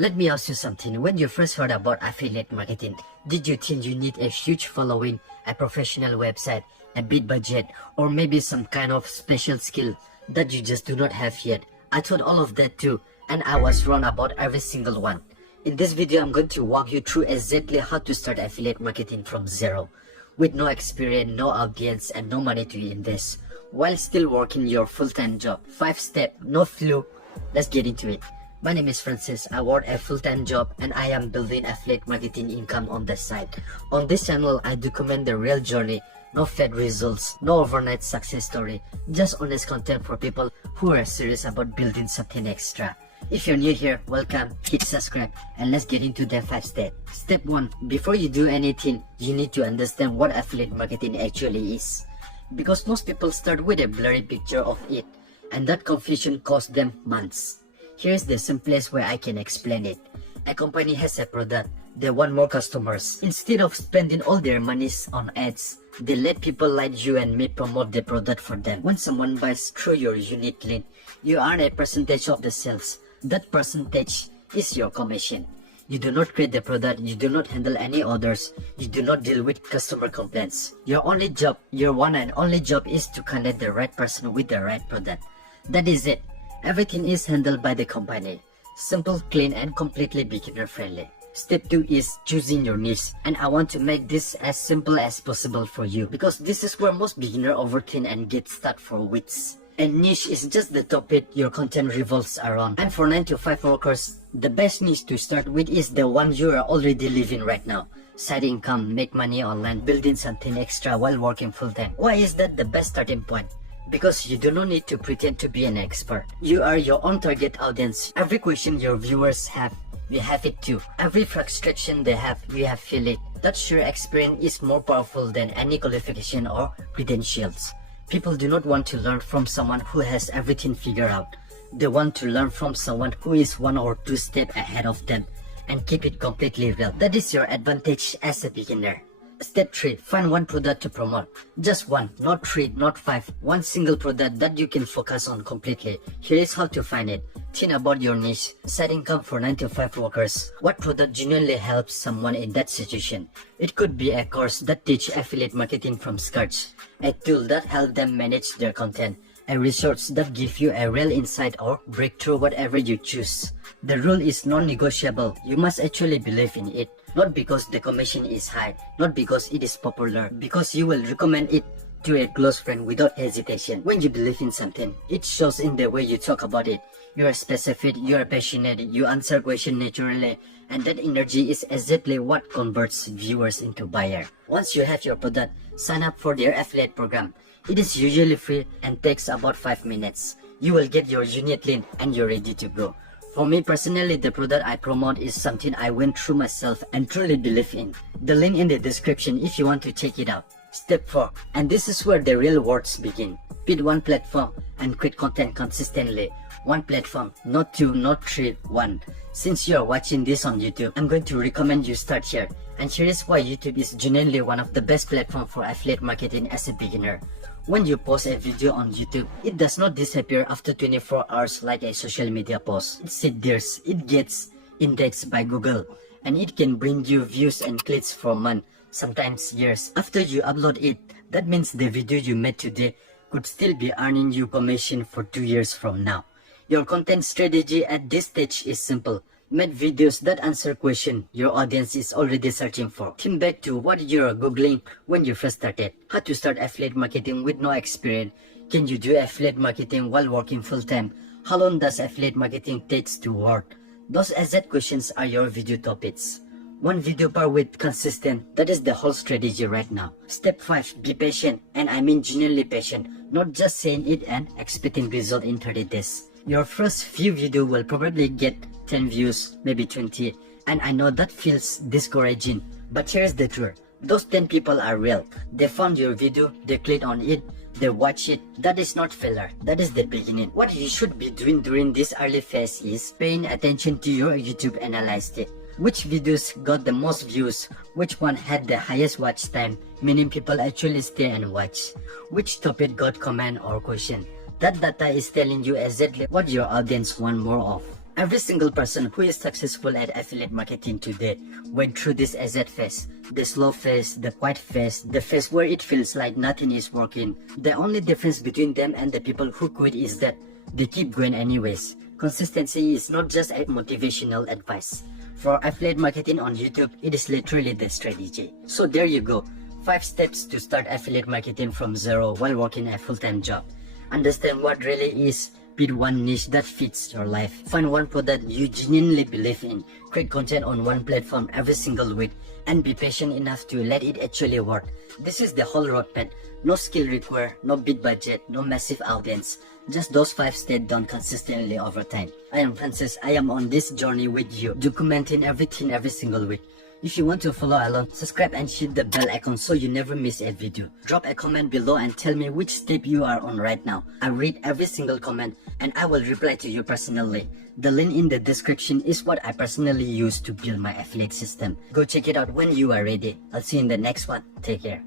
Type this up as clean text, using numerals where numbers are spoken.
Let me ask you something. When you first heard about affiliate marketing, did you think you need a huge following, a professional website, a big budget, or maybe some kind of special skill that you just do not have yet? I thought all of that too, and I was wrong about every single one. In this video, I'm going to walk you through exactly how to start affiliate marketing from zero, with no experience, no audience, and no money to invest, while still working your full-time job. 5 steps, no fluke. Let's get into it. My name is Francis. I work a full-time job and I am building affiliate marketing income on the side. On this channel, I document the real journey, no fake results, no overnight success story, just honest content for people who are serious about building something extra. If you're new here, welcome, hit subscribe, and let's get into the 5 steps. Step 1. Before you do anything, you need to understand what affiliate marketing actually is. Because most people start with a blurry picture of it, and that confusion costs them months. Here's the simplest way I can explain it. A company has a product, they want more customers. Instead of spending all their monies on ads, they let people like you and me promote the product for them. When someone buys through your unique link, you earn a percentage of the sales. That percentage is your commission. You do not create the product, you do not handle any orders, you do not deal with customer complaints. Your only job, your one and only job is to connect the right person with the right product. That is it. Everything is handled by the company. Simple, clean, and completely beginner friendly. Step 2 is choosing your niche, and I want to make this as simple as possible for you because this is where most beginners overthink and get stuck for weeks. A niche is just the topic your content revolves around. And for 9 to 5 workers, the best niche to start with is the one you are already living right now. Side income, make money online, building something extra while working full-time. Why is that the best starting point? Because you do not need to pretend to be an expert. You are your own target audience. Every question your viewers have, you have it too. Every frustration they have, you have feel it. That sheer experience is more powerful than any qualification or credentials. People do not want to learn from someone who has everything figured out. They want to learn from someone who is 1 or 2 steps ahead of them and keep it completely real. That is your advantage as a beginner. Step 3. Find one product to promote. Just one, not 3, not 5. One single product that you can focus on completely. Here is how to find it. Think about your niche. Side income for 9 to 5 workers. What product genuinely helps someone in that situation? It could be a course that teaches affiliate marketing from scratch, a tool that helps them manage their content, a resource that gives you a real insight or breakthrough, whatever you choose. The rule is non-negotiable. You must actually believe in it. Not because the commission is high, not because it is popular, because you will recommend it to a close friend without hesitation. When you believe in something, it shows in the way you talk about it. You are specific, you are passionate, you answer questions naturally, and that energy is exactly what converts viewers into buyer. Once you have your product, sign up for their affiliate program. It is usually free and takes about 5 minutes. You will get your unique link and you're ready to go. For me personally, the product I promote is something I went through myself and truly believe in. The link in the description if you want to check it out. Step 4. And this is where the real works begin. Pick one platform and create content consistently. One platform, not 2, not 3, 1. Since you are watching this on YouTube, I'm going to recommend you start here. And here is why YouTube is genuinely one of the best platforms for affiliate marketing as a beginner. When you post a video on YouTube, it does not disappear after 24 hours like a social media post. It sits there, it gets indexed by Google, and it can bring you views and clicks for months, sometimes years. After you upload it, that means the video you made today could still be earning you commission for 2 years from now. Your content strategy at this stage is simple. Make videos that answer questions your audience is already searching for. Think back to what you are Googling when you first started. How to start affiliate marketing with no experience? Can you do affiliate marketing while working full-time? How long does affiliate marketing takes to work? Those exact questions are your video topics. One video per week consistent, that is the whole strategy right now. Step 5. Be patient, and I mean genuinely patient, not just saying it and expecting result in 30 days. Your first few videos will probably get 10 views, maybe 20, and I know that feels discouraging, but here's the truth. Those 10 people are real. They found your video, they clicked on it, they watch it. That is not failure, that is the beginning. What you should be doing during this early phase is paying attention to your YouTube analytics. Which videos got the most views, which one had the highest watch time, meaning people actually stay and watch, which topic got comment or question. That data is telling you exactly what your audience want more of. Every single person who is successful at affiliate marketing today went through this AZ phase, the slow phase, the quiet phase, the phase where it feels like nothing is working. The only difference between them and the people who quit is that they keep going anyways. Consistency is not just a motivational advice. For affiliate marketing on YouTube, it is literally the strategy. So there you go, 5 steps to start affiliate marketing from zero while working a full-time job. Understand what really is, pick one niche that fits your life, find one product you genuinely believe in, create content on one platform every single week, and be patient enough to let it actually work. This is the whole roadmap. No skill required, no big budget, no massive audience. Just those 5 steps done consistently over time. I am Francis. I am on this journey with you, documenting everything every single week. If you want to follow along, subscribe and hit the bell icon so you never miss a video. Drop a comment below and tell me which step you are on right now. I read every single comment and I will reply to you personally. The link in the description is what I personally use to build my affiliate system. Go check it out when you are ready. I'll see you in the next one. Take care.